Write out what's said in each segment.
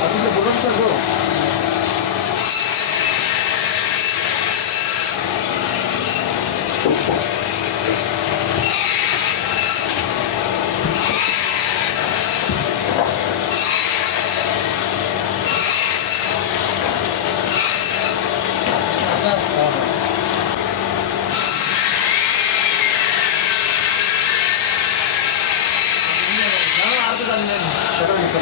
আপনি তো বলুন 그러니까.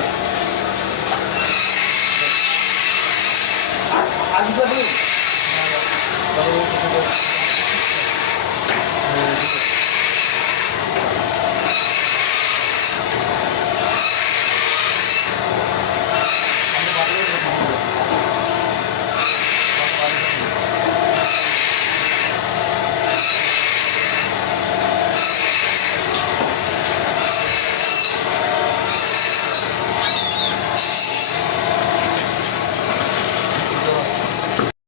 아, 아직까지